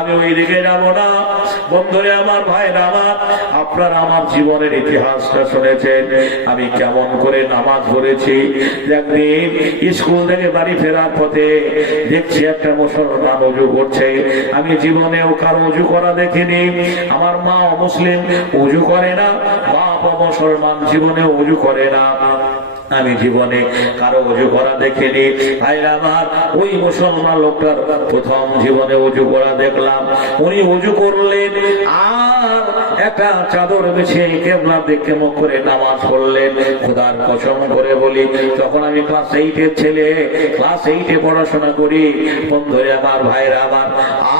আমি ওই দিকে যাব না। বন্ধুরে আমার, ভাইরা আমার, আপনারা আমার জীবনের ইতিহাসটা শুনেছেন আমি কেমন করে নামাজ পড়েছি। একদিন স্কুল থেকে বাড়ি ফেরার পথে দেখছি একটা মুসলমান ওযু করছে। আমি জীবনেও কারো ওযু করা দেখিনি। আমার মা মুসলিম, ওযু করে না। বাপ মুসলমান, জীবনে ওযু করে না। আমি জীবনে কারো ওযু করা দেখিনি। ভাইরা আমার, ওই মুসলমান লোকটার প্রথম জীবনে ওযু করা দেখলাম। উনি ওযু করলেন আর একটা চাদর বিছিয়ে কিবলার দিকে মুখ করে নামাজ পড়লেন। খোদার কসম করে বলি, তখন আমি ক্লাস 8-এর ছেলে, ক্লাস 8-এ পড়াশোনা করি। বন্ধুরা আমার, ভাইরা আমার,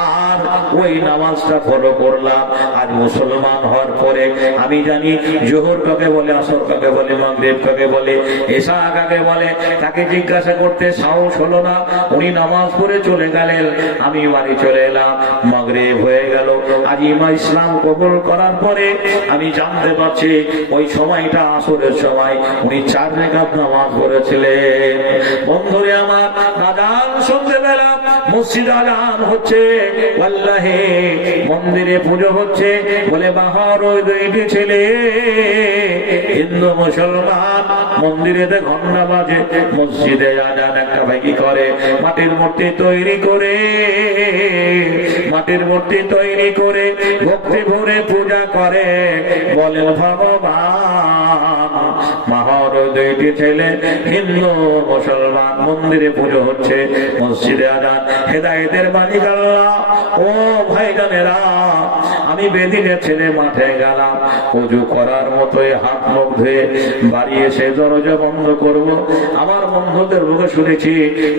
আর ওই নামাজটা ফলো করলাম। আজ মুসলমান হওয়ার পরে আমি জানি জোহর কাকে বলে, আসর কাকে বলে, মাগরিব কাকে বলে, এশা কাকে বলে। তাকে জিজ্ঞাসা করতে সাহস হলো না। উনি নামাজ পড়ে চলে গেলেন, আমি বাড়ি চলে এলাম। মাগরিব হয়ে গেল। আজ ইসলাম কবুল করার পরে আমি জানতে পারছি ওই সময়টা আসরের সময় উনি 4 রাকাত নামাজ পড়েছিলেন। বন্ধুরে আমার, আযান শুনতে পেলাম, মসজিদ আযান হচ্ছে, আল্লাহে মন্দিরে পুজো হচ্ছে। বলে বাহার ওই দুইটি ছেলে হিন্দু মুসলমান, মন্দিরেতে ঘন্টা বাজে, মসজিদে আযান। একটা ভাই কি করে, মাটির মূর্তি তৈরি করে, মাটির মূর্তি তৈরি করে ভক্তি ভরে পূজা করে। বলেন ভগবান, মাহর দুইটি ছেলে হিন্দু মুসলমান, মন্দিরে পুজো হচ্ছে, মসজিদে আযান। হেদায়েতের মালিক আল্লাহ। ও ভাইজানেরা, আমি বেদিনের ছেলে মাঠে গেলাম, ওযু করার মতোই হাত মুখ ধুয়ে বাড়ি এসে দরজা বন্ধ করব। আমার বন্ধুদের মুখে শুনেছি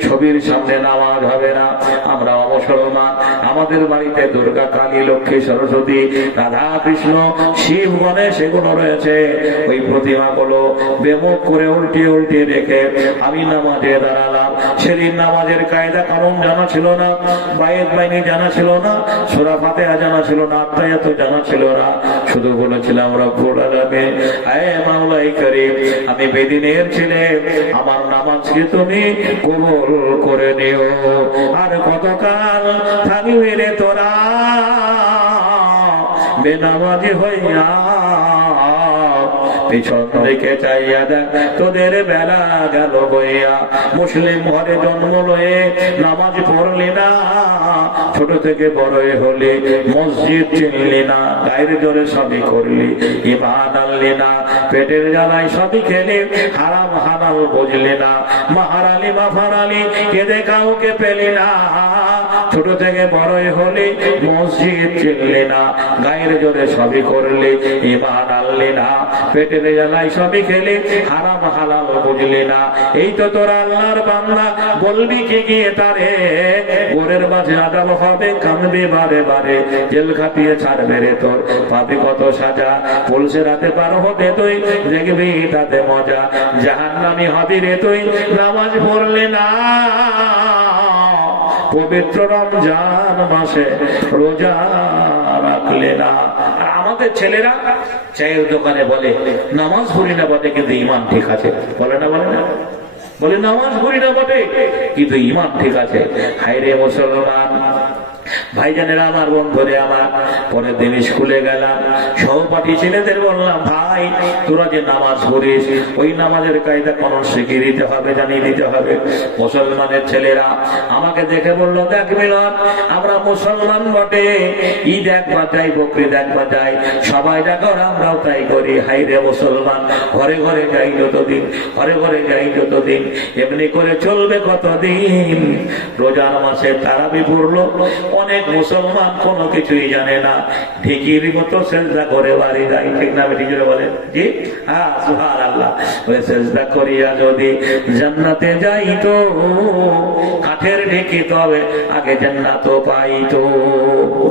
ছবির সামনে নামাজ হবে না। আমরা মুসলমান, আমাদের বাড়িতে দুর্গা, কালী, লক্ষ্মী, সরস্বতী, রাধা, কৃষ্ণ, শিব, গণেশ এগুলো রয়েছে। ওই প্রতিমাগুলো বেমুখ করে উল্টিয়ে উল্টিয়ে রেখে আমি নামাজে দাঁড়ালাম। সেদিন নামাজের কায়দা কানুন জানা ছিল না, বায়েত বাইনি জানা ছিল না, সূরা ফাতিহা জানা ছিল না, আত্মায়াত জানা ছিল না। শুধু বলেছিলাম রব্বুল আলামিন, হে মাওলাই করিম, আমি বেদিনের ছেলে, আমার নামাজকে তুমি কবুল করে নিও। আর কতকাল থাকবি রে তোরা বেনামাজি হইয়া? পিছন দিকে চাইয়া দেখ, তোদের বেলা গেল বইয়া। মুসলিম ঘরে জন্ম লয়ে নামাজ পড়লি না, ছোট থেকে বড়ই হলি, মসজিদ চিনলি না, গায়ের জোরে সবই করলি, ঈমান আনলি না, পেটের জ্বালায় সবই খেলি, হারাম হালাল বুঝলি না, মাহারালি মাফারালি কেঁদে কাউকে পেলি না। ছোট থেকে বড়ই হলি, মসজিদ চিনলি না, গায়ের জোরে সবই করলি, ঈমান আনলি না, পেটের জ্বালায় সবই খেলি, হারাম হালাল বুঝলি না। এই তো তোরা আল্লাহর বান্দা, বলবি কি গিয়ে তারে? গোরের মাঝে আদাব হবে, কাঁদবি বারে বারে, জেল খাটিয়ে ছাড়বে রে তোর, পাবি কত সাজা। পুলিশে রাতে পার হবে তুই, দেখবি তাতে মজা, জাহান্নামী হবি রে তুই নামাজ পড়লে না। পবিত্র রমজান মাসে রোজা রাখলে না। আর আমাদের ছেলেরা চায়ের দোকানে বলে নামাজ পড়ি না বটে, কিন্তু ঈমান ঠিক আছে। বলে না, বলে না, বলে নামাজ পড়ি না বটে, কিন্তু ঈমান ঠিক আছে। হায়রে মুসলমান ভাইজানেরা আমার, বন্ধুরে আমার, পরের দিন স্কুলে গেলাম, সহপাঠী ছেলেদের বললাম, ভাই তোরা যে নামাজ পড়িস, ওই নামাজের কায়দা কানুন শিখিয়ে দিতে হবে, জানিয়ে দিতে হবে। মুসলমানের ছেলেরা আমাকে দেখে বললো, দেখ মিলন, আমরা মুসলমান বটে, ঈদ একবার যাই, বকরিদ একবার যাই, সবাই দেখো আমরাও তাই করি। হাইরে মুসলমান, ঘরে ঘরে যাই যতদিন, ঘরে ঘরে যাই যতদিন, এমনি করে চলবে কতদিন? রোজার মাসে তারাবি পড়লো, অনেক মুসলমান কোনো কিছুই জানে না, ঢিকির মতো সেজদা করে বাড়ি যায়। ঠিক না? ঢিকিরে বলে জি, হ্যাঁ, সুবহানাল্লাহ। ওই সেজদা করিয়া যদি জান্নাতে যাইতো, কাঠের ঢিকি তবে আগে জান্নাত পাইতো।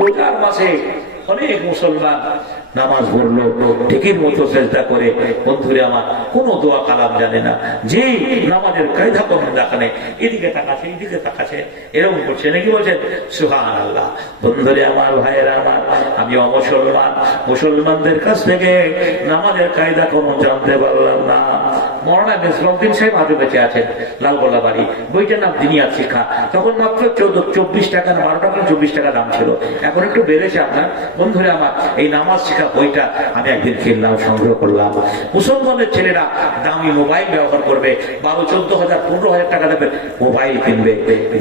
রোজার মাসে অনেক মুসলমান নামাজ পড়লো ঠিকই মতো চেষ্টা করে, বন্ধুরে আমার কোন দোয়া কালাম জানে না, যে নামাজের কায়দা কখন দেখানে, এদিকে তাকাছে এদিকে তাকাছে, এরকম করছে নাকি বলছেন সুবহানাল্লাহ। বন্ধুরে আমার, ভাইয়েরা আমার, আমি অমুসলমান, মুসলমানদের কাছ থেকে নামাজের কায়দা কোনো জানতে পারলাম না। মৌলানা নেসরুদ্দিন সাহেব আজও বেঁচে আছেন, লালগোলা বাড়ি, বইটার নাম দিনিয়াত শিক্ষা। তখন মাত্র 24 টাকা না 12 টাকা 24 টাকা দাম ছিল, এখন একটু বেড়েছে আপনার। বন্ধুরে আমার, এই নামাজ শিক্ষা বইটা আমি একদিন কিনলাম, সংগ্রহ করলাম। মুসলমানের ছেলেরা দামি মোবাইল ব্যবহার করবে, 12-14,000 15,000 টাকা দেবে, মোবাইল কিনবে।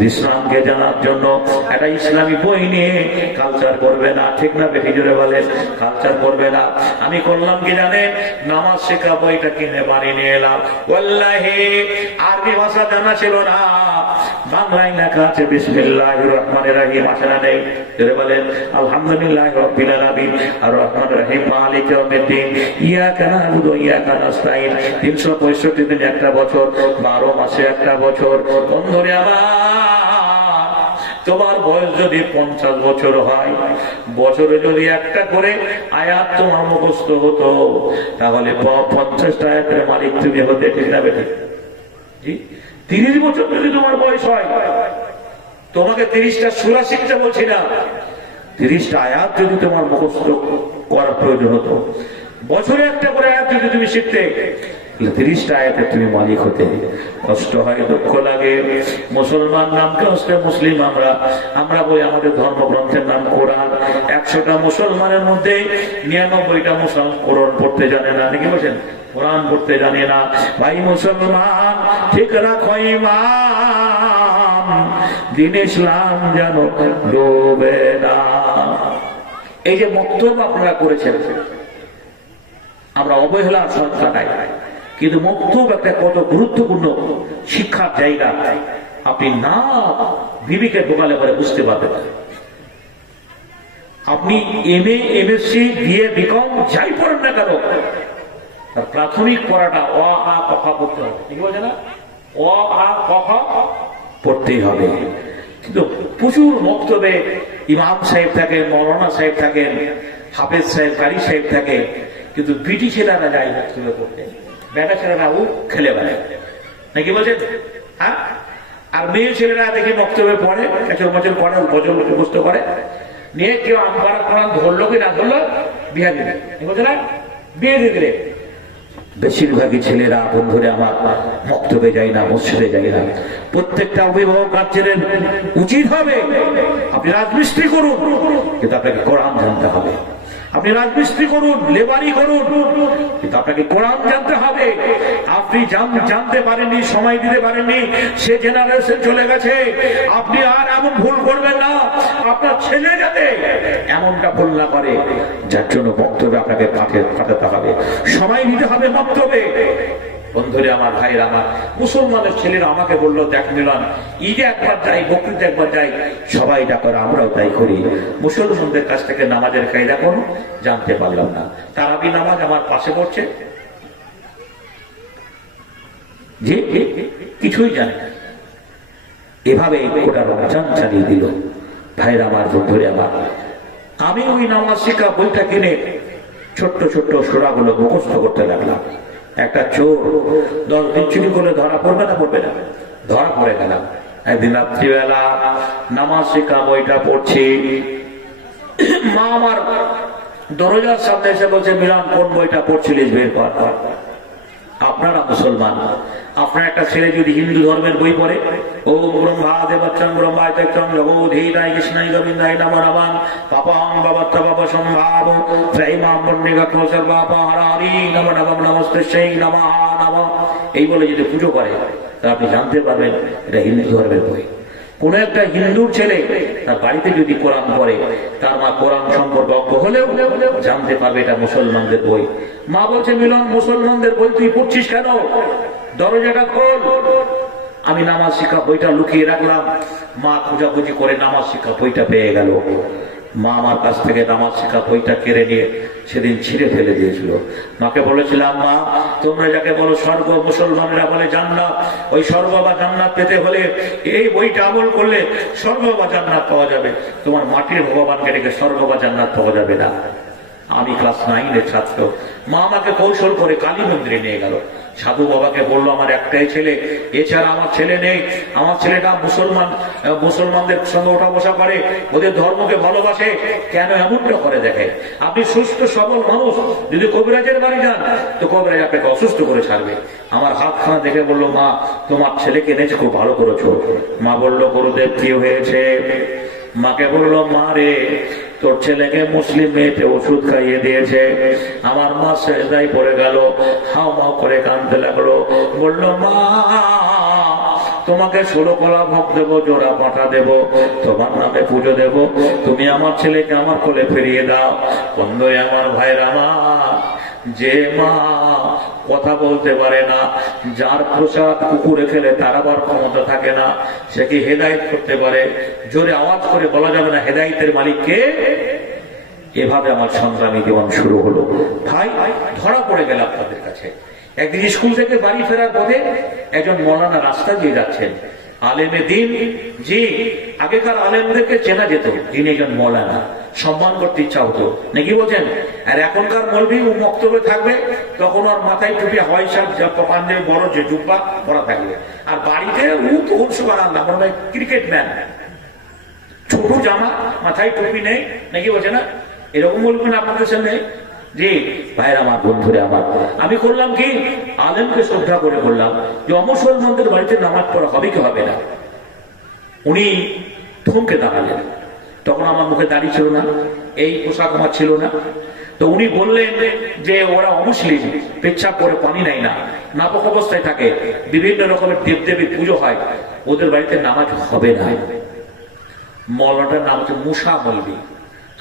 ইসলামকে জানার জন্য একটা ইসলামী বই নিয়ে কালচার করবে না, ঠিক না বেশি জোরে বলেন, কালচার করবে না। আমি করলাম কি জানেন, নামাজ শেখা বইটা কিনে বাড়ি নিয়ে এলাম। ওয়াল্লাহি আরবি ভাষা জানা ছিল না, বাংলায় লেখা আছে বিসমিল্লাহির রহমানির রহিম, আসলে নেই জোরে বলেন আলহামদুলিল্লাহি রাব্বিল আলামিন আর রহমানির রহিম মালিকি ইয়াউমিদ্দিন ইয়াকা না'বুদু ওয়া ইয়াকা নাস্তাইন। 365 দিন একটা বছর, 12 মাসে একটা বছর। বন্ধুরে আমার, তোমার বয়স যদি 50 বছর হয়, বছরে যদি একটা করে আয়াত তোমার মুখস্থ হতো, তাহলে 50টা আয়াতের মালিক তুমি হতে, ঠিক না বেঠিক? 30 বছর যদি তোমার বয়স হয়, তোমাকে 30টা সূরা শিখতে বলছি না, 30টা আয়াত যদি তোমার মুখস্থ করার প্রয়োজন হতো, বছরে একটা করে আয়াত যদি তুমি শিখতে, 30টা আয়াতে তুমি মালিক হতে। কষ্ট হয়, দুঃখ লাগে। মুসলমান নামকে হচ্ছে মুসলিম, আমরা বলি আমাদের ধর্মগ্রন্থের নাম কোরআন। 100টা মুসলমানের মধ্যে 99টা মুসলমান কোরআন পড়তে জানে না, নাকি বলছেন? কোরআন পড়তে জানে না। ভাই মুসলমান, ঠিক রাখো ঈমান, দ্বীন ইসলাম যেন ডুবে না। এই যে বক্তব্য আপনারা করেছেন, আমরা অবহেলার সংখ্যাটাই, কিন্তু বক্তব্য একটা কত গুরুত্বপূর্ণ শিক্ষার জায়গা, আপনি না বিবেকে ঢোকালে পরে বুঝতে পারবেন। আপনি MA MSc BA BCom যাই পড়েন না কেন, তার প্রাথমিক পড়াটা অ আ ক খ পড়তে হবে, ঠিক বলছে না? অ আ ক খ পড়তেই হবে। কিন্তু প্রচুর বক্তব্যে ইমাম সাহেব থাকেন, মৌলানা সাহেব থাকেন, হাফেজ সাহেব, কারি সাহেব থাকে, কিন্তু বিটি ছেলেরা যায় বক্তব্য করতে, বেটা ছেলেরা ও খেলে বেড়ায়, নাকি বলছেন? হ্যাঁ, আর মেয়ে ছেলেরা দেখে বক্তব্য পড়ে, কেচর মচর করে, ভজন মুখস্থ করে, নিয়ে কেউ আমপাড়া কোরআন ধরলো কি না ধরলো, বিয়া দিবে, বলছে না, বিয়ে দিয়ে দিলে। বেশিরভাগই ছেলেরা, বন্ধুরে আমার, বক্তব্যে যায় না, মসজিদে যায় না। প্রত্যেকটা অভিভাবক আর ছেলের উচিত হবে, আপনি রাজমিস্ত্রি করুন, কিন্তু আপনাকে কোরআন জানতে হবে। আপনি রাজমিস্ত্রি করুন, লেবারি করুন, কিন্তু আপনাকে কোরআন জানতে হবে। আপনি জানতে পারেননি, সময় দিতে পারেননি, সে জেনারেশন চলে গেছে, আপনি আর এমন ভুল করবেন না, আপনার ছেলে যাতে এমনটা ভুল না করে, যার জন্য বক্তব্যে আপনাকে কাটাতে হবে, সময় দিতে হবে বক্তব্যে। বন্ধুরে আমার, ভাইরা আমার, মুসলমানের ছেলেরা আমাকে বললো, দেখ মিলন, ঈদে একবার যাই, বকরিতে একবার যাই, সবাই যা করে আমরাও তাই করি। মুসলমানদের কাছ থেকে নামাজের কায়দা কোনো জানতে পারলাম না। তারাবি নামাজ আমার পাশে পড়ছে, যে কিছুই জানে না, এভাবে গোটা রমজান চালিয়ে দিল। ভাইরা আমার, বন্ধুরে আমার, আমি ওই নামাজ শিক্ষা বইটা কিনে ছোট্ট ছোট্ট সূরাগুলো মুখস্থ করতে লাগলাম। একটা চোর 10 দিন চুরি করে ধরা পড়বে না, পড়বে না, ধরা পড়ে গেলাম। একদিন রাত্রিবেলা নামাজ শিক্ষা বইটা পড়ছি, মা আমার দরজার সামনে এসে বলছে, মিলন কোন বইটা পড়ছিলিস, বের কর। আপনারা মুসলমান, আপনার একটা ছেলে যদি হিন্দু ধর্মের বই পড়ে, ওম ব্রহ্মা দেবচ্ছং ব্রহ্মায় তৈত্রং জগোধীরায় কৃষ্ণায় গোবিন্দায় নমো নমঃ পাপং ভবত্ত পাপ সম্ভাব ত্রৈমাম পুণ্যক সর্বাপা হরি নমো নমঃ নমস্তেই নমঃ নমঃ, এই বলে যদি পুজো করে, তা আপনি জানতে পারবেন এটা হিন্দু ধর্মের বই। কোন একটা হিন্দুর ছেলে তার বাড়িতে যদি কোরআন পড়ে, তার মা কোরআন সম্পর্কে অজ্ঞ হলেও জানতে পারবে এটা মুসলমানদের বই। মা বলছে, মিলন মুসলমানদের বই তুই পড়ছিস কেন, দরজাটা খোল। আমি নামাজ শিক্ষা বইটা লুকিয়ে রাখলাম, মা খোঁজাখুঁজি করে নামাজ শিক্ষা বইটা পেয়ে গেল। মা আমার কাছ থেকে নামাজ শেখা বইটা কেড়ে নিয়ে সেদিন ছিঁড়ে ফেলে দিয়েছিল। মাকে বলেছিলাম, মা তোমরা যাকে বলো স্বর্গ, মুসলমানরা বলে জান্নাত, ওই স্বর্গ বা জান্নাত পেতে হলে এই বইটা আমল করলে স্বর্গ বা জান্নাত পাওয়া যাবে, তোমার মাটির ভগবানকে ডেকে স্বর্গ বা জান্নাত পাওয়া যাবে না। আমি ক্লাস 9-এর ছাত্র। মা আমাকে কৌশল করে কালী মন্দিরে নিয়ে গেল। সাধু বাবাকে বললো, আমার একটাই ছেলে, এছাড়া আমার ছেলে নেই, আমার ছেলেটা মুসলমানদের সঙ্গে ওঠা বসা করে, ওদের ধর্মকে ভালোবাসে, কেন এমনটা করে দেখে? আপনি সুস্থ সবল মানুষ, যদি কবিরাজের বাড়ি যান তো কবিরাজ আপনাকে অসুস্থ করে ছাড়বে। আমার হাতখানা দেখে বললো, মা তোমার ছেলেকে এনেছে, খুব ভালো করেছো। মা বললো, গুরুদেব কি হয়েছে? মাকে বললো, মা রে তোর ছেলেকে মুসলিম মেয়েতে ওষুধ খাইয়ে দিয়েছে। আমার মা সেজদায় পড়ে গেল, হাও মাও করে কাঁদতে লাগলো। বলল, মা তোমাকে 16 কলা ভোগ দেবো, জোড়া পাঠা দেবো, তোমার নামে পুজো দেব, তুমি আমার ছেলেকে আমার কোলে ফিরিয়ে দাও। বন্ধুই আমার ভাইরা, আমার যে মা কথা বলতে পারে না, যার প্রসাদ কুকুরে খেলে তার আবার ক্ষমতা থাকে না, সে কি হেদায়েত করতে পারে? জোরে আওয়াজ করে বলা যাবে না হেদায়েতের মালিক কে? এভাবে আমার সংগ্রামী জীবন শুরু হলো। ভাই ধরা পড়ে গেল আপনাদের কাছে। একদিন স্কুল থেকে বাড়ি ফেরার পথে একজন মৌলানা রাস্তা দিয়ে যাচ্ছেন, আলেমে দিন। জি, আগেকার আলেমদেরকে চেনা যেত, যিনি একজন মৌলানা, সম্মান করতে ইচ্ছা হতো নাকি বলছেন? আর এখনকার মৌলবি বক্তব্যে থাকবে, তখন ওর মাথায় টুপি হয়, পাঞ্জাবি বড় যে জুব্বা পরা থাকবে, আর বাড়িতে ক্রিকেট ম্যান, ছোট জামা, মাথায় টুপি নেই নাকি বলছে না? এরকম বলবেন আপনাদের সামনে। জি ভাইয়ের আমার, বন্ধুরে আমার, আমি করলাম কি, আলেমকে শ্রদ্ধা করে বললাম যে অমুসলমানদের বাড়িতে নামাজ পড়া হবে কি হবে না? উনি থমকে দাঁড়ালেন। তখন আমার মুখে দাড়ি ছিল না, এই পোশাক আমার ছিল না। তো উনি বললেন যে ওরা অমুসলিম, পেচ্ছাপ করে পানি নেয় না, নাপক অবস্থায় থাকে, বিভিন্ন রকমের দেবদেবীর পুজো হয়, ওদের বাড়িতে নামাজ হবে না। মৌলানাটার নাম হচ্ছে মুসা মৌলভী,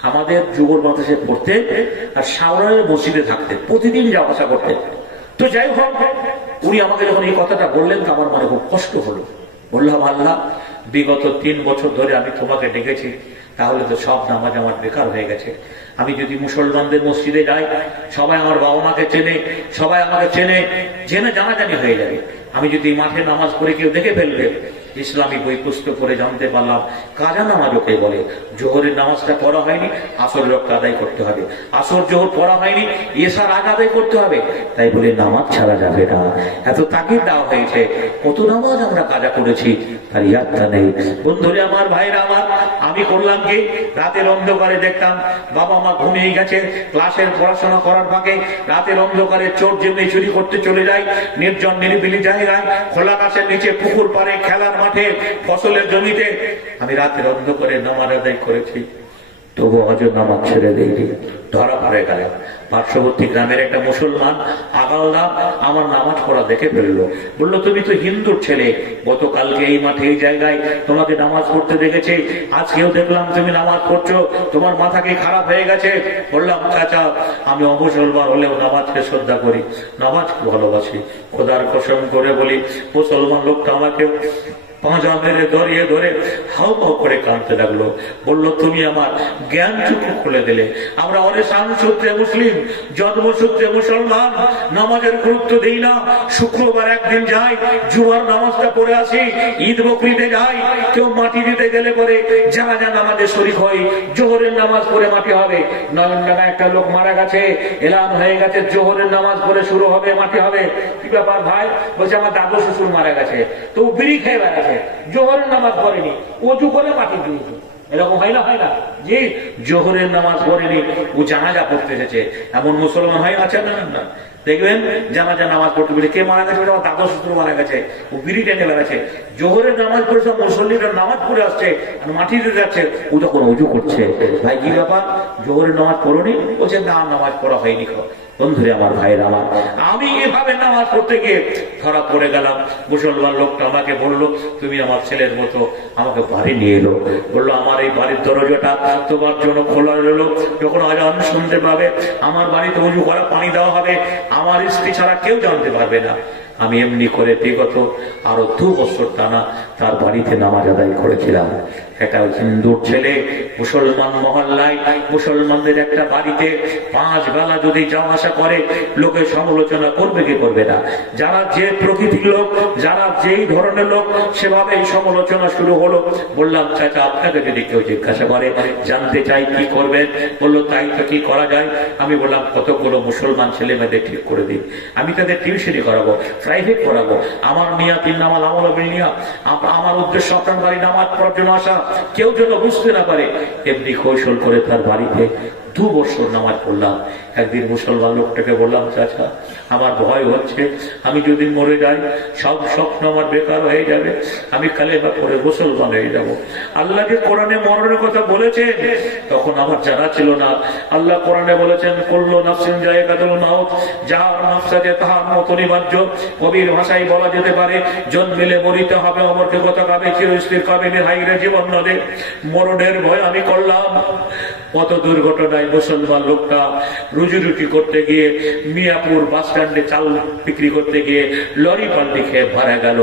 আমাদের যুগল মাদ্রাসে পড়তে আর শাওরারের মসজিদে থাকতে, প্রতিদিন যাওয়া আসা করতে। তো যাই হোক, উনি আমাকে যখন এই কথাটা বললেন তো আমার মনে খুব কষ্ট হলো। বললাম, আল্লাহ বিগত 3 বছর ধরে আমি তোমাকে ডেকেছি, তাহলে তো সব নামাজ আমার বেকার হয়ে গেছে। আমি যদি মুসলমানদের মসজিদে যাই, সবাই আমার বাবা মাকে চেনে, সবাই আমাকে চেনে, জেনে জানাজানি হয়ে যাবে। আমি যদি মাঠে নামাজ পড়ে কেউ দেখে ফেলবে, ইসলামী বই পুস্তক করে জানতে পারলাম কাজা নামাজ ওকে বলে। জোহরের নামাজটা পড়া হয়নি, আসর লোকটা আদায় করতে হবে, আসর জোহর পড়া হয়নি, এসার আগে আদায় করতে হবে, তাই বলে নামাজ ছাড়া যাবে না। এত তাগিদ দেওয়া হয়েছে, কত নামাজ আমরা কাজা করেছি তার ইয়াদটা নেই। বন্ধুরে আমার, ভাইরা আমার, আমি করলাম কি, রাতের অন্ধকারে দেখতাম বাবা মা ঘুমিয়ে গেছে, ক্লাসের পড়াশোনা করার ফাঁকে রাতের অন্ধকারে চোর যেমনি চুরি করতে চলে যায় নির্জন নিরিবিলি জায়গায়, খোলা গাছের নিচে, পুকুর পাড়ে, খেলার মাঠে, ফসলের জমিতে। আমি রাতের অন্ধকারে নামাজ আদায় করেছি, তবু হজর নামাজ ছেড়ে দিইনি। ধরা পড়ে গেল। পার্শ্ববর্তী গ্রামের একটা মুসলমান আগালদার আমার নামাজ পড়া দেখে ফেললো। বললো, তুমি তো হিন্দুর ছেলে, গতকালকে এই মাঠে এই জায়গায় তোমাকে নামাজ পড়তে দেখেছি, আজকেও দেখলাম তুমি নামাজ পড়ছো, তোমার মাথা কি খারাপ হয়ে গেছে? বললাম, চাচা আমি অমুসলমান হলেও নামাজকে শ্রদ্ধা করি, নামাজকে ভালোবাসি, খোদার কসম করে বলি, মুসলমান লোকটা আমাকে পাঁজা মেরে ধরিয়ে ধরে হাউ হাউ করে কাঁদতে লাগলো। বললো, তুমি আমার জ্ঞান চক্ষু খুলে দিলে। আমরা অনেশান সূত্রে মুসলিম, জন্মসূত্রে মুসলমান, নামাজের গুরুত্ব দিই না। শুক্রবার একদিন যাই, জুমার নামাজটা পড়ে আসি, ঈদ বকরিতে যাই, কেউ মাটি দিতে গেলে পরে জানাজা নামাজে শরীক হই, জোহরের নামাজ পড়ে মাটি হবে। নয়নডাঙ্গা একটা লোক মারা গেছে, এলান হয়ে গেছে, জোহরের নামাজ পড়ে শুরু হবে, মাটি হবে। কি ব্যাপার ভাই? বলছে, আমার দাদু শ্বশুর মারা গেছে, তো বিড়ি খেয়ে বেড়াচ্ছে, জোহরের নামাজ পড়েনি, অজু করে মাটি দিয়েছে। এরকম হয় না? হয় না? যে জোহরের নামাজ পড়েনি, ও জানাজা পড়তে এসেছে, এমন মুসলমান হয় আছে না? না, দেখবেন জানাজা নামাজ পড়তে বলে, কে মারা গেছে? আমার দাদা শ্বশুর মারা গেছে, ও বিড়ি টেনে বেড়াচ্ছে। জোহরের নামাজ পড়েছে, মুসল্লিরা নামাজ পড়ে আসছে, আর মাটি দিতে যাচ্ছে, ও তখন অজু করছে। ভাই কি ব্যাপার, জোহরের নামাজ পড়নি? বলছে, না নামাজ পড়া হয়নি। বন্ধুরে আমার, ভাইয়ের আমার, আমি এভাবে নামাজ পড়তে গিয়ে ধরা পড়ে গেলাম। মুসলমান লোকটা আমাকে বললো, তুমি আমার ছেলের মতো, আমাকে বাড়ি নিয়ে এলো। বললো, আমার এই বাড়ির দরজাটা তোমার জন্য খোলা রইল, যখন আজান শুনতে পাবে আমার বাড়িতে উজু করা পানি দেওয়া হবে, আমার স্ত্রী ছাড়া কেউ জানতে পারবে না। আমি এমনি করে বিগত আরো 2 বছর টানা তার বাড়িতে নামাজ আদায় করেছিলাম। একটা হিন্দুর ছেলে মুসলমান মহল্লায়, মুসলমানদের একটা বাড়িতে 5 বেলা যদি যাওয়া আসা করে, লোকের সমালোচনা করবে কি করবে না? যারা যে প্রকৃতির লোক, যারা যেই ধরনের লোক, সেভাবেই সমালোচনা শুরু হলো। বললাম, চাচা আপনাকে যদি কেউ জিজ্ঞাসা করে, জানতে চাই কি করবেন? বললো, তাই তো, কি করা যায়? আমি বললাম, কতগুলো মুসলমান ছেলে মেয়েদের ঠিক করে দিই, আমি তাদের টিউশনি করাবো, প্রাইভেট পড়াবো। আমার নিয়াত নামাজ আমল নিয়া, আমার উদ্দেশ্য আপনার বাড়ি নামাজ পড়ার জন্য আসা, কেউ যেন বুঝতে না পারে। এমনি কৌশল করে তার বাড়িতে 2 বছর নামাজ পড়লাম। একদিন মুসলমান লোকটাকে বললাম, চাচা আমার ভয় হচ্ছে, আমি যদি মরে যাই সব স্বপ্ন আমার বেকার হয়ে যাবে, আমি কালেমা পড়ে মুসলমান হয়ে যাব। আল্লাহ যে কোরআনে মরণের কথা বলেছেন, তখন আমার জানা ছিল না। আল্লাহ কোরআনে বলেছেন, কুল্লু নাফসিন যায়কাতুল মাউত, যার নফস আছে তাহার মত অনিবার্য। কবির ভাষায় বলা যেতে পারে, জন্মিলে মরিতে হবে, অমরকে কথা কাবে, চিরস্থির কবে নির্হাইরে জীবন নদে। মরণের ভয় আমি করলাম। কত দুর্ঘটনায় মুসলমান লোকটা রুজি রুটি করতে গিয়ে মিয়াপুর বাস স্ট্যান্ডে চাল বিক্রি করতে গিয়ে লরি পাল্টি খেয়ে মারা গেল।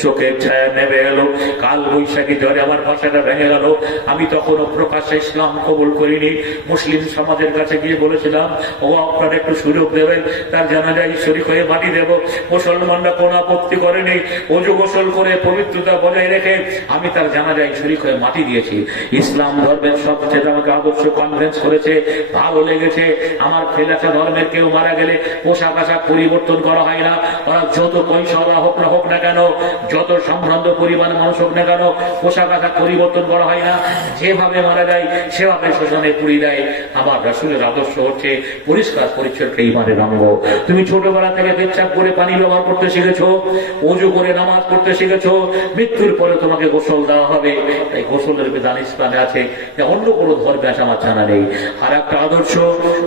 শোকের ছায়া নেমে এলো, কাল বৈশাখী ঝড়ে আমার ভাষাটা ভেঙে গেল। আমি তখনও প্রকাশ্যে ইসলাম কবুল করিনি। মুসলিম সমাজের কাছে গিয়ে বলেছিলাম, ও আপনারা একটু সুযোগ দেবেন, তার জানাজায় শরীক হয়ে মাটি দেব। মুসলমানরা কোন আপত্তি করেনি। ওযু গোসল করে পবিত্রতা বজায় রেখে আমি তার জানাজায় শরীক হয়ে মাটি দিয়েছি। ইসলাম ধর্মের সবচেয়ে আমাকে আদর্শ কনভেন্স করেছে, ভালো লেগেছে। আমার ফেলাচা ধর্মের কেউ মারা গেলে পোশাক আশাক পরিবর্তন করা হয় না। ওরা যত পয়সা হোক না কেন, যত সম্ভ্রান্ত পরিমাণ মানুষ হোক না কেন, পোশাক আশাক পরিবর্তন করা হয় না। যেভাবে মারা যায় সেভাবে শ্মশানে পুড়ি দেয়। আমার রাসূলের আদর্শ হচ্ছে পরিষ্কার পরিচ্ছন্ন ঈমানের অঙ্গ। তুমি ছোটবেলা থেকে পেচ্ছাপ করে পানি ব্যবহার করতে শিখেছো, ওযু করে নামাজ পড়তে শিখেছো, মৃত্যুর পরে তোমাকে গোসল দেওয়া হবে। তাই গোসলের বিধান ইসলামে আছে, অন্য কোনো ধর্মে আছে আমার জানা নেই। আর একটা আদর্শ,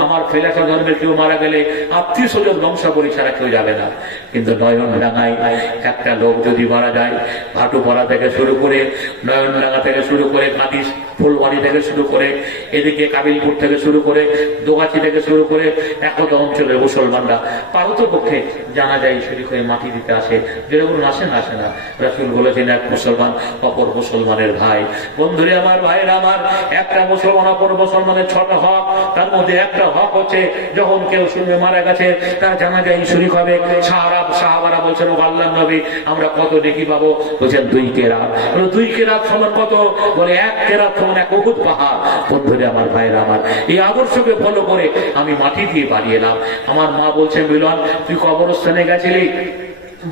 আমার ফেলাচা ধর্মের কেউ মারা গেলে আত্মীয় স্বজন বংশাবলী ছাড়া কেউ যাবে না। কিন্তু নয়নডাঙ্গায় একটা লোক যদি মারা যায়, ভাটুপাড়া থেকে শুরু করে, নয়নডাঙ্গা থেকে শুরু করে, কাদিস ফুলবাড়ি থেকে শুরু করে, এদিকে কাবিলপুর থেকে শুরু করে, দোগাছি থেকে শুরু করে, একতা অঞ্চলের মুসলমানরা পারতপক্ষে জানা যায় শরীক হয়ে মাটি দিতে আসে। যেরকম আসে না, রাসূল বলেছেন, এক মুসলমান অপর মুসলমানের ভাই। বন্ধুরে আমার, ভাইরা আমার, একটা মুসলমান অপর মুসলমানের 6টা হক, তার মধ্যে একটা হক হচ্ছে যখন কেউ শুনবে মারা গেছে তার জানাজায় শরীক হবে। সাহাবারা বলছেন, ও আল্লাহর নবী, আমরা কত নেকি পাবো? বলছেন 2 কেরাত। 2 কেরাত সমান কত? বলে 1 কেরাত সমান 1 উহুদ পাহাড়। বন্ধুরে আমার, ভাইরা আমার, এই আদর্শকে ফলো করে আমি মাটি দিয়ে বাড়ি এলাম। আমার মা বলছে, মিলন তুই কবরস্থানে গেছিলি,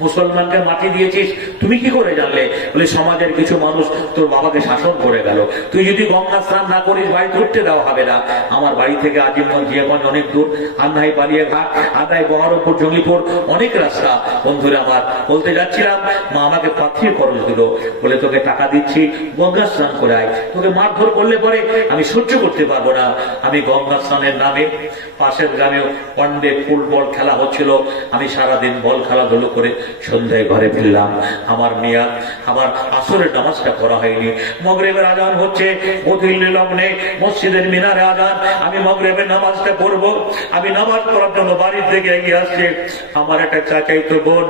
মুসলমানকে মাটি দিয়েছিস, তুমি কি করে জানলে? বলে, সমাজের কিছু মানুষ তোর বাবাকে শাসন করে গেল, তুই যদি গঙ্গা স্নান না করিস বাড়িতে উঠতে দেওয়া হবে না। আমার বাড়ি থেকে আজিমগঞ্জ, জিয়াগঞ্জ অনেক দূর, আন্নাই বালিয়াঘাট, আদায় বহরমপুর, জঙ্গিপুর, অনেক রাস্তা। বন্ধুরা আমার, বলতে যাচ্ছিলাম, মা আমাকে পাথিয়ে খরচ দিল, বলে তোকে টাকা দিচ্ছি, গঙ্গা স্নান করে আয়, তোকে মারধর করলে পরে আমি সহ্য করতে পারবো না। আমি গঙ্গা স্নানের নামে পাশের গ্রামে ওয়ানডে ফুটবল খেলা হচ্ছিল, আমি সারাদিন বল খেলাধুলো করে সন্ধ্যায় ঘরে ফিরলাম। আমার মিয়া, আমার আসরের নামাজটা করা হয়নি। মগরিবের আজান হচ্ছে, বদিল লগ্নে মসজিদের মিনারে আজান। আমি মগরিবের নামাজটা পড়বো। আমি নামাজ পড়ার জন্য বাড়ির থেকে এগিয়ে আসছে। আমার একটা চাচাইতো বোন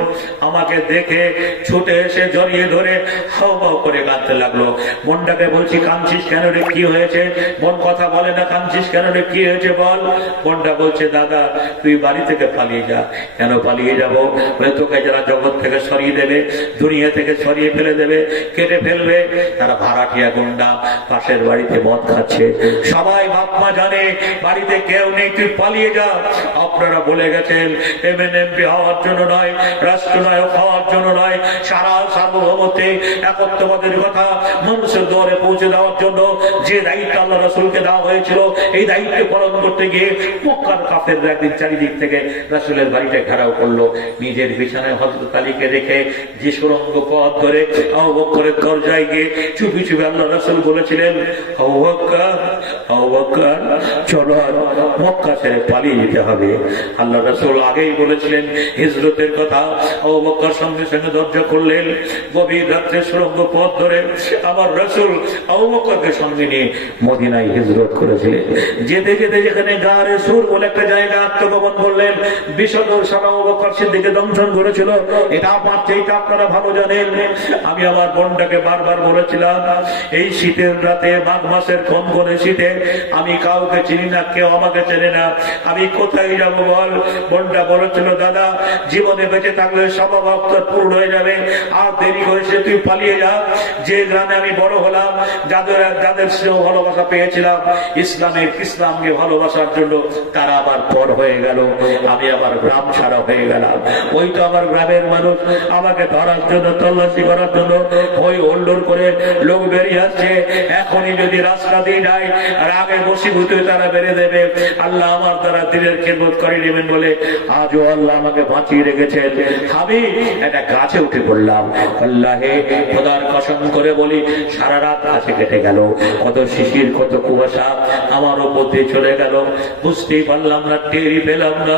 আমাকে দেখে ছুটে এসে জড়িয়ে ধরে হাউ হাউ করে কাঁদতে লাগলো। বোনটাকে বলছি, কাঁদছিস কেন রে, কি হয়েছে? বোন কথা বলে না, কাঁদছিস কেন রে, কি হয়েছে বল। বোনটা বলছে, দাদা তুই বাড়ি থেকে পালিয়ে যা। কেন পালিয়ে যাবো? বলে, তোকে যারা জগৎ থেকে সরিয়ে দেবে, দুনিয়া থেকে সরিয়ে ফেলে দেবে, কেটে ফেলবে, তারা ভাড়াটিয়া গুন্ডা, পাশের বাড়িতে মদ খাচ্ছে, সবাই বাপ মা জানে বাড়িতে কেউ নেই, তুই পালিয়ে যা। আপনারা বলে গেছেন এমএনএমপি হওয়ার জন্য নয়, রাষ্ট্রনায়ক হওয়ার জন্য নয়, সারা সার্বভৌমত্বে একত্ববাদের কথা মানুষের দরে পৌঁছে দেওয়ার জন্য যে দায়িত্ব আল্লাহ রাসূলকে দেওয়া হয়েছিল, এই দায়িত্ব পালন করতে গিয়ে মক্কার কাফেররা একদিন চারিদিক থেকে রাসূলের বাড়িতে ঘেরাও করলো। নিজের বিছানায় হযরত আলীকে রেখে যে সুরঙ্গ পথ ধরে আবু বকরের দরজায় গিয়ে চুপি চুপি আল্লাহ রাসূল বলেছিলেন, আবু বকর আবু বকর চলো মক্কা ছেড়ে পালিয়ে যেতে হবে। আল্লাহ রাসূল আগেই বলেছিলেন হিজরতের কথা। আবু বকর সঙ্গে সঙ্গে দরজা করলেন। গভীর রাত্রে সুড়ঙ্গ পথ ধরে আমার রাসূল আবু বকরকে সঙ্গে নিয়ে মদিনায় হিজরত করেছিলেন। যেতে যেতে যেখানে গারে সুর বলে একটা জায়গা আত্মগোপন করলেন, বিষদর সারা আবু বকর সিদ্দিককে দংশন করেছিল। এটা আপনারা ভালো জানেন। আমি আমার বোনটাকে বারবার বলেছিলাম, এই শীতের রাতে মাঘ মাসের কনকনে শীতে আমি কাউকে চিনি না, কেউ আমাকে চেনে না, আমি কোথায় যাব বল। বোনটা বলেছিল, দাদা জীবনে বেঁচে থাকলে স্বভাব অন্তর পূর্ণ হয়ে যাবে, আর দেরি হয়েছে তুই পালিয়ে যা। যে গ্রামে আমি বড় হলাম, যাদের সেও ভালোবাসা পেয়েছিলাম ইসলামকে ভালোবাসার জন্য, তারা আবার পর হয়ে গেল, আমি আবার গ্রাম ছাড়া হয়ে গেলাম। ওই তো আমার গ্রামের মানুষ আমাকে ধরার জন্য, তল্লাশি করার জন্য ওই ওল্লোর করে লোক বেরিয়ে আসছে। এখনই যদি রাস্তা দিয়ে যায় রাগে বসীভূত হয়ে তারা বেড়ে দেবে। আল্লাহ আমার দ্বারা দিনের খেদমত করে নেবেন বলে আজও আল্লাহ আমাকে বাঁচিয়ে রেখেছেন। আমি একটা গাছে উঠে পড়লাম। আল্লাহে খোদার কসম করে বলি, সারা রাত গাছে কেটে গেল, কত শিশির কত কুয়াশা আমার উপর দিয়ে চলে গেল, বুঝতেই পারলাম না, টেরই পেলাম না।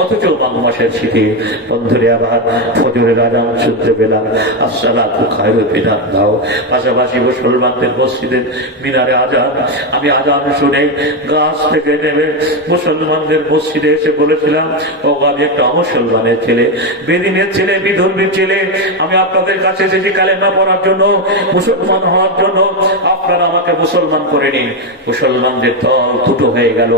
অথচ মাঘ মাসের শীতে বন্ধুরে আবার ফজরের আজান শুনতে পেলাম, আসসালাতু খায়রুম মিনান নাওম। পাশাপাশি মুসলমানদের মসজিদের মিনারে আজান। আমি আজান শুনে গাছ থেকে নেমে মুসলমানদের মসজিদে এসে বলেছিলাম, ও আমি একটা মুসলমানের ছেলে, বেদিনের ছেলে, বিধর্মীর ছেলে, আমি আপনাদের কাছে এসেছি কালেমা পড়ার জন্য, মুসলমান হওয়ার জন্য। আপনারা আমাকে মুসলমান করে নিন। মুসলমানদের দল দুটো হয়ে গেল।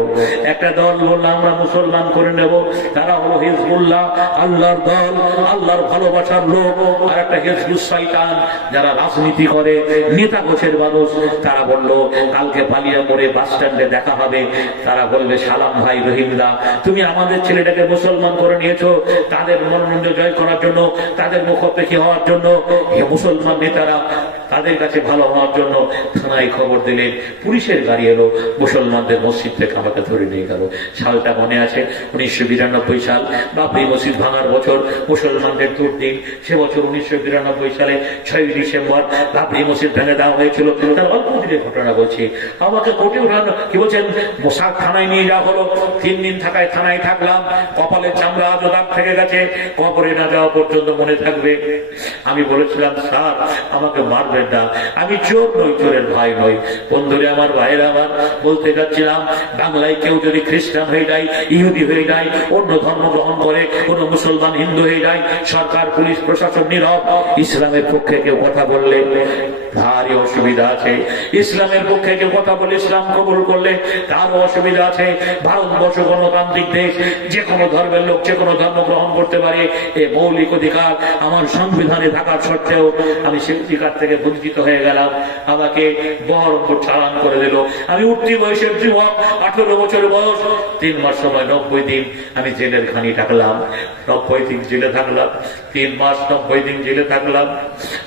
একটা দল বলল আমরা মুসলমান করে নেব, তারা হলো হিজবুল্লাহ, আল্লাহর দল, আল্লাহর ভালোবাসার লোক। আর একটা হিজবুস শয়তান, যারা রাজনীতি করে, নেতা গোছের মানুষ। তারা বলল কালকে বালিয়াপুরে বাস স্ট্যান্ডে দেখা হবে। তারা বলবে, সালাম ভাই রহিমদা, তুমি আমাদের ছেলেটাকে মুসলমান করে নিয়েছো তাদের মনোনন্দ জয় করার জন্য, তাদের মুখাপেক্ষী হওয়ার জন্য। মুসলমান নেতারা তাদের কাছে ভালো হওয়ার জন্য থানায় খবর দিলেন। পুলিশের গাড়ি এলো, মুসলমানদের মসজিদ থেকে আমাকে ধরে নিয়ে গেল। সালটা মনে আছে, 1992 সাল, বাবরি মসজিদ ভাঙার বছর, মুসলমানদের দুর্দিন। সে বছর 1992 সালে 6 ডিসেম্বর বাবরি মসজিদ ভেঙে দেওয়া হয়েছিল। তার অল্প দিনের ঘটনা বলছি। আমাকে কোর্টে উঠানো, কি বলছেন, মোসাদ থানায় নিয়ে যাওয়া হলো। 3 দিন থাকায় থানায় থাকলাম। কপালের চামড়া আজও দাগ থেকে গেছে, কবরে না যাওয়া পর্যন্ত মনে থাকবে। আমি বলেছিলাম, স্যার আমাকে মারবেন না, আমি চোর নই, চোরের ভাই নই। বন্ধুরে আমার, ভাইরা আমার, বলতে যাচ্ছিলাম, বাংলায় কেউ যদি খ্রিস্টান হয়ে যায়, ইহুদি হয়ে যায়, অন্য ধর্ম গ্রহণ করে, কোন মুসলমান হিন্দু হয়ে যায়, সরকার পুলিশ প্রশাসন নীরব। ইসলামের পক্ষে কেউ কথা বললে তারই অসুবিধা আছে। ইসলামের পক্ষে কেউ কথা বলে ইসলাম কবুল করলে তারও অসুবিধা আছে। ভারতবর্ষ গণতান্ত্রিক দেশ, যে কোনো ধর্মের লোক যে কোনো ধর্ম গ্রহণ করতে পারে, এই মৌলিক অধিকার আমার সংবিধানে থাকার সত্ত্বেও আমি সেই অধিকার থেকে বঞ্চিত হয়ে গেলাম। আমাকে বহরমপুর চালান করে দিল। আমি উঠতি বয়সের যুবক, 18 বছর বয়স, 3 মাস সময় 90 দিন আমি জেলের খানি থাকলাম। 90 দিন জেলে থাকলাম, 3 মাস 90 দিন জেলে থাকলাম।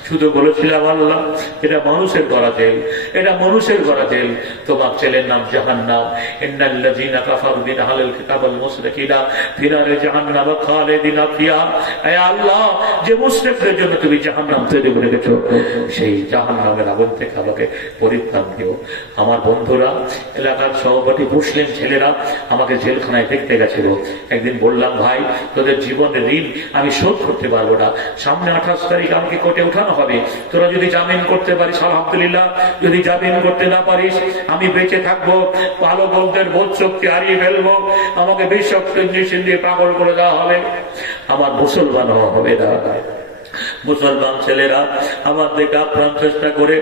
শুধু বলেছিলাম, আল্লাহ এটা মানুষের গড়া জেল, এটা মানুষের গড়া জেল, তোমার ছেলের নাম জাহান্নাম। ইন্নাল্লাযীনা কাফারু বিল আহলিল কিতাব ওয়াল মুশরিকিনা ফি নারি জাহান্নাম খালিদিনা ফিহা। হে আল্লাহ, যে মুশরিকদের জন্য তুমি জাহান্নাম তৈরি করে রেখেছো, সেই জাহান্নামের আগুন থেকে আমাকে পরিত্রাণ দিও। আমার বন্ধুরা, এলাকার সহপাঠী মুসলিম ছেলেরা আমাকে জেলখানায় দেখতে গেছিল। একদিন বললাম, ভাই তোদের জীবনের ঋণ আমি শোধ করতে পারবো না, সামনে 28 তারিখ আমাকে কোর্টে উঠানো হবে, তোরা যদি জামিন করতে পারিস আলহামদুলিল্লাহ, যদি জামিন করতে না পারিস আমি বেঁচে থাকবো, ভালো বলদের বোধ শক্তি হারিয়ে ফেলবো, আমাকে বিষাক্ত ইঞ্জেকশন দিয়ে পাগল করে দেওয়া হবে, আমার মুসলমান হওয়া হবে না। মুসলমান ছেলেরা আমার দিকে আপ্রাণ চেষ্টা করে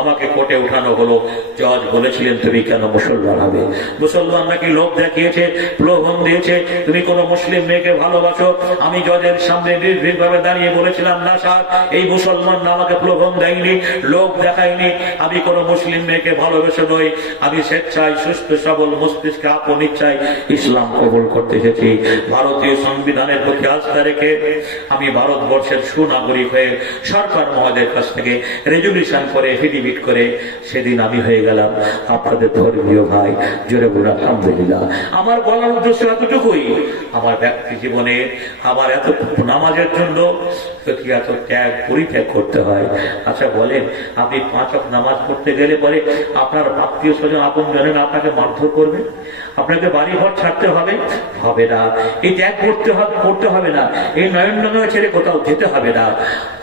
আমাকে কোর্টে উঠানো হলো। জজ বলেছিলেন, তুমি কেন মুসলমান হবে? মুসলমান নাকি লোক দেখিয়েছে, প্রলোভন দিয়েছে, তুমি কোন মুসলিম মেয়েকে ভালোবাসো। আমি জজের সামনে নির্ভীকভাবে দাঁড়িয়ে বলেছিলাম, না স্যার, এই মুসলমান আমাকে প্রলোভন দেয়নি, লোক দেখায়নি, আমি কোন মুসলিম মেয়েকে ভালোবেসে নই, আমি স্বেচ্ছায় সুস্থ সবল মস্তিষ্কে আপন ইচ্ছায় ইসলাম কবুল করতে এসেছি। ভারতীয় সংবিধানের প্রতি আস্থা রেখে আমি ভারতবর্ষের সুনাগরিক হয়ে সরকার মহোদয়ের কাছ থেকে রেজুলেশন করে এফিডেভিট করে সেদিন আমি হয়ে গেলাম আপনাদের ধর্মীয় ভাই। জোরে বলুন আলহামদুলিল্লাহ। আমার বলার উদ্দেশ্য এতটুকুই, আমার ব্যক্তি জীবনে আমার এত নামাজের জন্য তো কি এত ত্যাগ পরিত্যাগ করতে হয়? আচ্ছা বলেন, আপনি 5 ওয়াক্ত নামাজ পড়তে গেলে পরে আপনার আত্মীয় স্বজন আপন জনেরা আপনাকে মারধর করবে, আপনাকে বাড়ি ঘর ছাড়তে হবে? হবে না। এই ত্যাগ করতে হবে না, এই নয়নডাঙ্গা ছেড়ে কোথাও যেতে হবে না।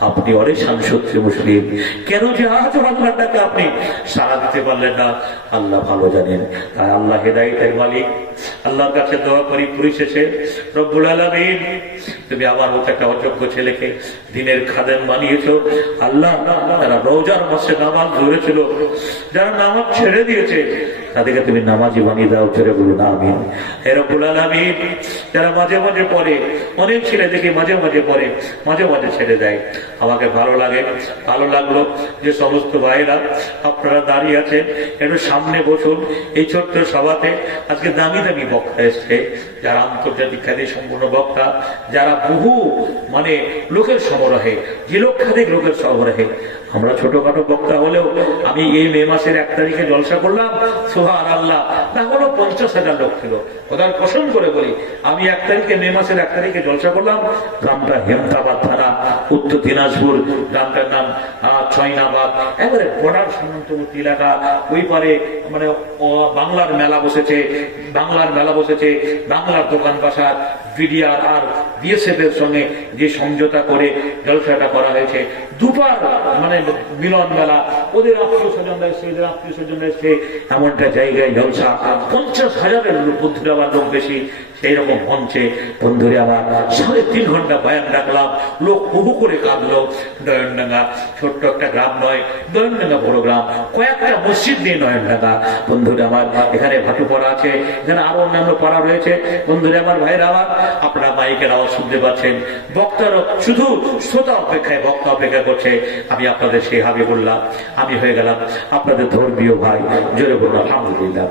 আপনি অরেশান সত্যি মুসলিম, কেন যে আজ আল্লাহর ডাকে আপনি সাড়া দিতে পারলেন না? আল্লাহ ভালো জানেন। তাই আল্লাহ হেদায়েতের মালিক, আল্লাহর কাছে দোয়া করি পরিশেষে, রব্বুল আলামিন তুমি আমার মতো একটা অযোগ্য ছেলেকে দিনের খাদেম বানিয়েছো। আল্লাহ যারা রোজার মাসে নামাজ ধরেছিল, যারা নামাজ ছেড়ে দিয়েছে, তাদেরকে তুমি নামাজি বানিয়ে দাও, ছেড়ে বলো না আমিন। হে রব্বুল আলামিন, যারা মাঝে মাঝে পড়ে, অনেক ছেলে দেখি মাঝে মাঝে পড়ে, মাঝে মাঝে ছেড়ে দেয়। আমাকে ভালো লাগে, ভালো লাগলো যে সমস্ত ভাইরা আপনারা দাঁড়িয়ে আছেন, একটু সামনে বসুন। এই ছোট্ট সভাতে আজকে দামি দামি বক্তা এসছে, যারা আন্তর্জাতিক খ্যাতি সম্পূর্ণ বক্তা, যারা বহু মানে লোকের সমারোহে, যে লক্ষাধিক লোকের সমারোহে। আমরা ছোটখাটো বক্তা হলেও আমি এই মে মাসের 1 তারিখে জলসা করলাম, সুবহানাল্লাহ, না হলো 50,000 লোক ছিল। ওদের কসম করে বলি, আমি 1 তারিখে মে মাসের 1 তারিখে জলসা করলাম। গ্রামটা হেমতাবাদ থানা, উত্তর দিনাজপুর, গ্রামটার নাম ছয়নাবাদ, এবারে বর্ডার সীমান্তবর্তী এলাকা। ওই পারে মানে বাংলার মেলা বসেছে, বাংলার দোকান বাসার বিডিআর আর বিএসএফ এর সঙ্গে যে সমঝোতা করে জলসাটা করা হয়েছে, দুবার মানে মিলন মেলা, ওদের আত্মীয় স্বজনরা এসছে, এদের আত্মীয় স্বজনরা এসছে, এমনটা জায়গায় জলসা, 50,000-এর বন্ধুরা আবার লোক বেশি। সেই রকম মঞ্চে বন্ধুরে আমার 3.5 ঘন্টা বয়ান ডাকলাম, লোক হুহু করে কাঁদলো। নয়নডাঙ্গা ছোট্ট একটা গ্রাম নয়, নয়নডাঙ্গা বড় গ্রাম, কয়েকটা মসজিদ নিয়ে নয়নডাঙ্গা। বন্ধুরা আমার, এখানে ভাটুপাড়া আছে, এখানে আরো অন্যান্য পাড়া রয়েছে। বন্ধুরা আমার, ভাইরা আমার, আপনারা মাইকের আওয়াজ শুনতে পাচ্ছেন। বক্তার শুধু শ্রোতা অপেক্ষায় বক্তা অপেক্ষা করছে। আমি আপনাদের সেই হাবিবুল্লাহ, আমি হয়ে গেলাম আপনাদের ধর্মীয় ভাই। জোরে বলুন আলহামদুলিল্লাহ।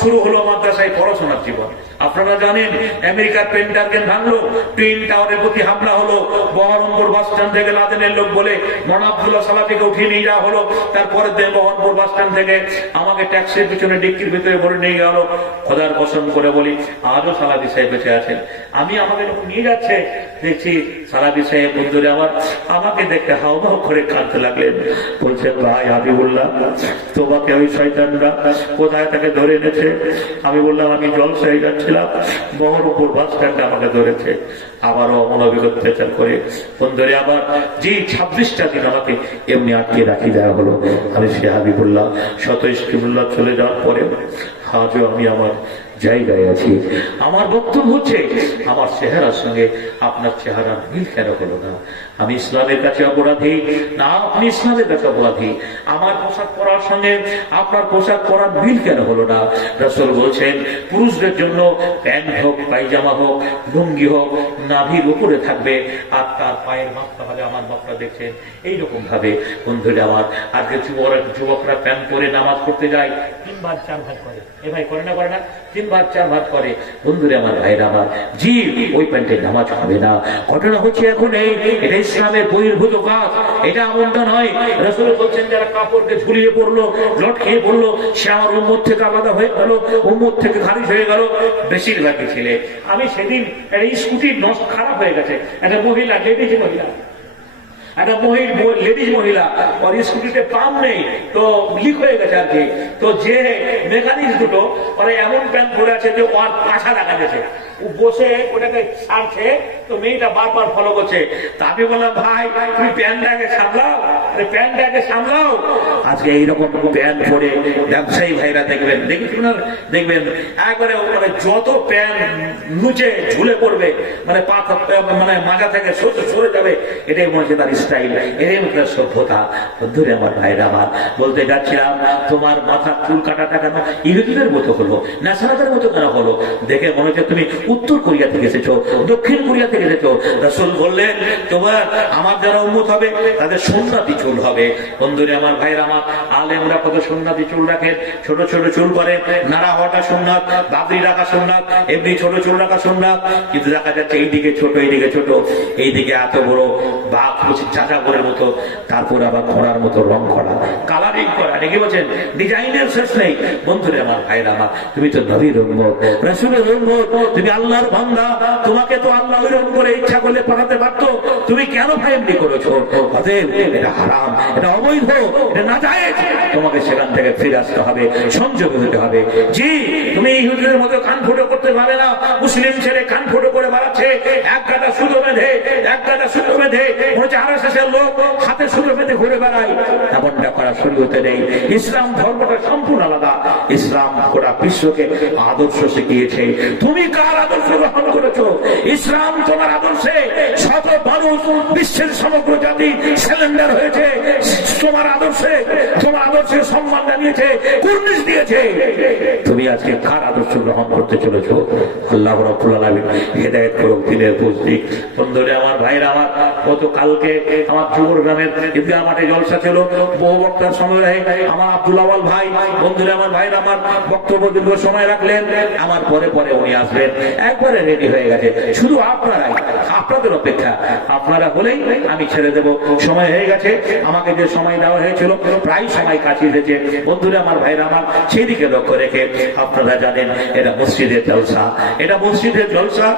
শুরু হলো মাদ্রাসায় পড়াশোনার জীবন। আপনারা জানেন আমেরিকার পেন্টাগন ভাঙলো, টুইন টাওয়ারের প্রতি হামলা হলো, বহরমপুর বাস স্ট্যান্ড থেকে লাদেনের লোক বলে মৌলানা আব্দুল্লাহ সালাফিকে উঠিয়ে নিয়ে যাওয়া হলো। তারপরের দিন বহরমপুর বাস স্ট্যান্ড থেকে আমাকে ট্যাক্সির পিছনে ডিক্কির ভিতরে ভরে নিয়ে গেল। খোদার কসম করে বলি, আজও সালাফি সাহেব বেঁচে আছেন। আমি আমাকে যখন নিয়ে যাচ্ছে, দেখছি সালাফি সাহেব বন্ধুরে আমার আমাকে দেখতে হাওমাও করে কাঁদতে লাগলেন। বলছেন, ভাই হাবিবুল্লাহ, তোমাকে ওই শয়তানরা কোথায় তাকে ধরে এনেছে? আমি বললাম, আমি জলসায় যাচ্ছিলাম, বহরমপুর বাস স্ট্যান্ডে আমাকে ধরেছে। আবারও অমানবিক অত্যাচার করে বন্ধুরে আবার যে 26টা দিন আমাকে এমনি আটকে রাখি দেওয়া হলো। আমি সে হাবিবুল্লাহ শত ইস্কিমুল্লাহ চলে যাওয়ার পরে আজও আমি আমার জায়গায় আছি। আমার বক্তব্য হচ্ছে, আমার চেহারার সঙ্গে আপনার চেহারার মিল কেন হলো না? আমি ইসলামের কাছে অপরাধী না আপনি ইসলামের কাছে অপরাধী? আমার পোশাক পরার সঙ্গে আপনার পোশাক পরার মিল কেন হলো না? রাসূল বলছেন, পুরুষদের জন্য প্যান্ট হোক, পায়জামা হোক, লুঙ্গি হোক, নাভির উপরে থাকবে, আর তার পায়ের মাপটা হবে আমার মাপটা। দেখছেন এইরকম ভাবে বন্ধুরা আমার, আজকে যুবকরা প্যান্ট পরে নামাজ পড়তে যায়, 3 ভাগ 4 ভাগ করে। এ ভাই করে না, করে না? 3 ভাগ 4 ভাগ করে। বন্ধুরা আমার, ভাইরা আমার, জি ওই প্যান্টে নামাজ হবে না। ঘটনা হচ্ছে এখন এটা ইসলামের বহির্ভূত কাজ, এটা এমনটা নয়। রাসূল বলছেন, যারা কাপড়কে ঝুলিয়ে পড়লো, লটকিয়ে পড়লো, সে আমার উম্মত থেকে আলাদা হয়ে গেল, উম্মত থেকে খারিজ হয়ে গেল। বেশিরভাগই ছেলে। আমি সেদিন এই স্কুটির নষ্ট খারাপ হয়ে গেছে, একটা মহিলা, লেডিজ মহিলা, একটা লেডিজ মহিলা, ওর স্কুটিতে পাম্প নেই, তো লিক হয়ে গেছে আর কি। তো যে মেকানিক দুটো ওরা এমন প্যান্ট পরে আছে যে ওর পাছা দেখা গেছে, ও বসে ওটাকে ছাড়ছে, তো মেয়েটা বারবার ফলো করছে। তা আমি বললাম, ভাই তুমি প্যান্টটাকে সামলাও, প্যান্টটাকে সামলাও। আজকে এইরকম প্যান্ট পরে ব্যবসায়ী ভাইরা দেখবেন, দেখবেন একবারে মানে যত প্যান্ট নুচে ঝুলে পড়বে, মানে মানে মাজা থেকে সরে যাবে, এটাই মনে হচ্ছে তার স্টাইল, এটাই মধ্যে সভ্যতা। বন্ধুরে আমার, ভাইরা আমার, বলতে যাচ্ছিলাম, তোমার মাথা চুল কাটাটা কেন ইহুদিদের মতো হলো, ন্যাশনালদের মতো কেন হলো? দেখে মনে হচ্ছে তুমি উত্তর কোরিয়া থেকে এসেছো, দক্ষিণ কোরিয়া থেকে এসেছো। রাসূল বললেন, তোমার আমার যারা উম্মত হবে তাদের সুন্নতি চুল হবে। বন্ধুরে আমার, ভাইরা আমার, আলেমরা কত সুন্নতি চুল রাখেন, ছোট ছোট চুল করে, নাড়া হওয়াটা সুন্নাত, দাবরি রাখা সুন্নাত, এমনি ছোট চুল রাখা সুন্নাত। কিন্তু দেখা যাচ্ছে এইদিকে ছোট, এইদিকে ছোট, এইদিকে এত বড় বাঘ যাযাবরের মতো, তারপরে আবার ঘোড়ার মতো রং করা, কালারিং করা, নাকি বলছেন ডিজাইনের শেষ নেই। বন্ধুরে আমার, ভাইরা আমার, তুমি তো নবীর উম্মত, রাসূলের উম্মত, তুমি আল্লাহর বান্দা, তোমাকে তো আল্লাহ ওইরকম করে ইচ্ছা করলে পাঠাতে পারতো, তুমি কেন ফাইমনি করেছো? অতএব এটা হারাম, এটা অবৈধ, এটা নাজায়েজ, তোমাকে সেখান থেকে ফিরে আসতে হবে, সংযোগ হতে হবে। জি, তুমি ইহুদিদের মতো কান ফুটো করতে পারবে না। মুসলিম ছেলে কান ফুটো করে বাড়াচ্ছে, এক গাদা সুতো বেঁধে, এক গাদা সুতো বেঁধে, হচ্ছে আরএসএসের লোক হাতে সুতো বেঁধে ঘুরে বেড়ায়, এমনটা করা শরীয়তে নেই। ইসলাম ধর্মটা সম্পূর্ণ আলাদা। ইসলাম গোটা বিশ্বকে আদর্শ শিখিয়েছে। তুমি কার আদর্শ গ্রহণ করেছো? ইসলাম তোমার আদর্শে শত মানুষ, বিশ্বের সমগ্র জাতি সিলিন্ডার হয়েছে তোমার আদর্শে, তোমার আদর্শে সম্মান জানিয়েছে, কুর্নিশ দিয়েছে। তুমি আজকে কার আদর্শ গ্রহণ করতে চলেছো? আল্লাহ রাব্বুল আলামিন হেদায়েত করুক, দিনের বুঝ দিক। বন্ধুরে আমার, ভাইরা আমার, গত কালকে আমার যুবর গ্রামের ঈদগাহ মাঠে জলসা ছিল, বহু বক্তার সময় রয়ে আমার আব্দুল আওয়াল ভাই, বন্ধুরে আমার, ভাইরা আমার, বক্তব্য দীর্ঘ সময় রাখলেন। আমার পরে পরে উনি আসবেন, একবারে রেডি হয়ে গেছে। শুধু আপনারাই, আপনাদের অপেক্ষা, আপনারা হলেই আমি ছেড়ে দেব। সময় হয়ে গেছে, আমাকে যে সময় দেওয়া হয়েছিল প্রায় সময় কাছে এসেছে। বন্ধুরা আমার, ভাইরা আমার, সেই দিকে লক্ষ্য রেখে আপনারা জানেন এটা মসজিদের জলসা, এটা মসজিদের জলসা।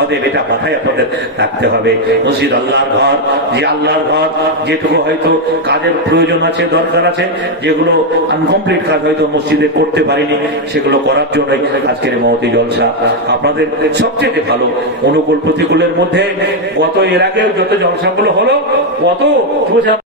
অতএব এটা মাথায় আপনাদের রাখতে হবে। মসজিদ আল্লাহর ঘর, যে আল্লাহর ঘর, যেটুকু হয়তো কাজের প্রয়োজন আছে, দরকার আছে, যেগুলো আনকমপ্লিট কাজ হয়তো মসজিদে করতে পারিনি, সেগুলো করার জন্যই আজকের মহতি জলসা। আপনাদের সবচেয়ে ভালো অনুকূল প্রতিকূলের মধ্যে গত এর আগে যত জলসাগুলো হলো, কত